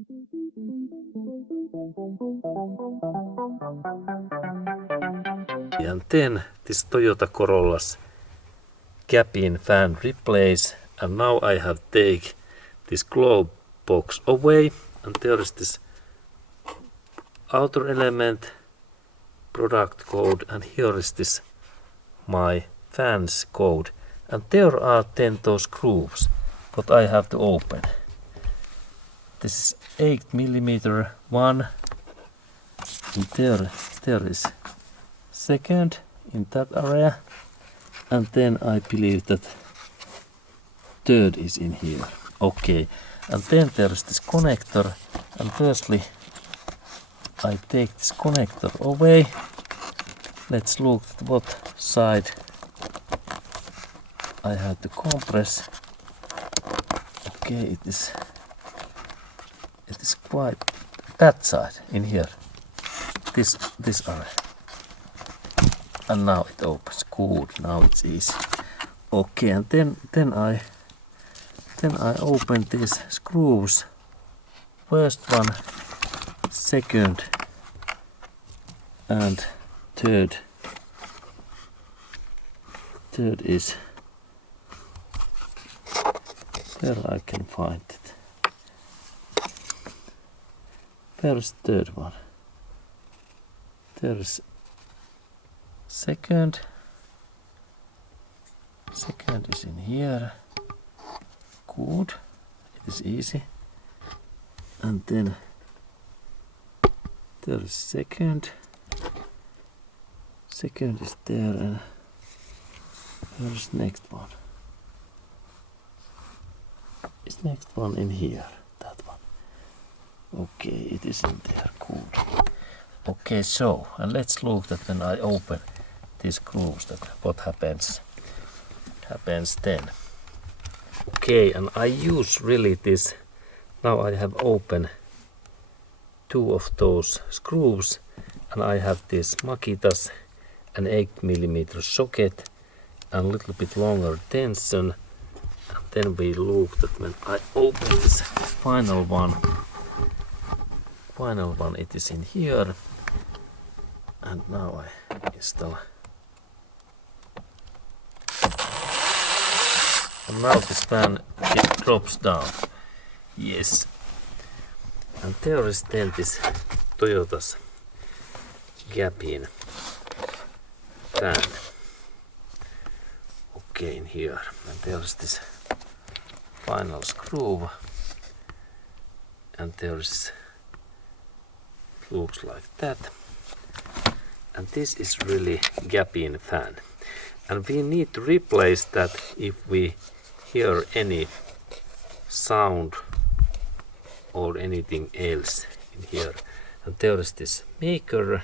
And then this Toyota Corolla's cabin fan replace, and now I have take this globe box away, and there is this outer element, product code, and here is this my fans code, and there are 10 those grooves what I have to open. This is 8mm one, and there is second in that area, and then I believe that third is in here. Okay, and then there is this connector, and firstly I take this connector away. Let's look at what side I have to compress. Okay, it is quite that side in here. This area. And now it opens. Good, now it's easy. Okay, and then I open these screws. First one, second, and third. Third is where I can find it. Where is third one? There is second. Second is in here. Good. It is easy. And then there is second. Second is there, and where is next one? Is next one in here? That one. Okay, it is in there. Good. Okay, so and let's look that when I open these grooves, that what happens then. Okay, and I use really this. Now I have opened 2 of those screws, and I have this Makitas, an 8mm socket, and a little bit longer tension. And then we look that when I open this final one, it is in here. And now I install. And now this fan, it drops down. Yes. And there is then this Toyota's cabin fan. Okay, in here. And there is this final screw. And there is, looks like that. And this is really cabin fan. And we need to replace that if we hear any sound or anything else in here. And there is this maker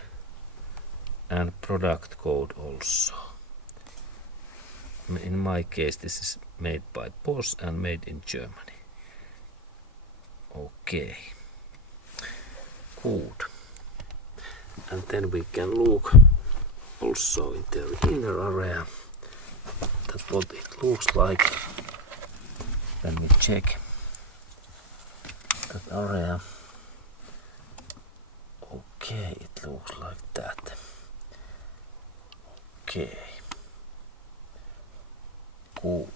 and product code also. In my case, this is made by Bosch and made in Germany. Okay. Good. And then we can look also in the inner area that what it looks like. Then we check that area. Okay, it looks like that. Okay. Good.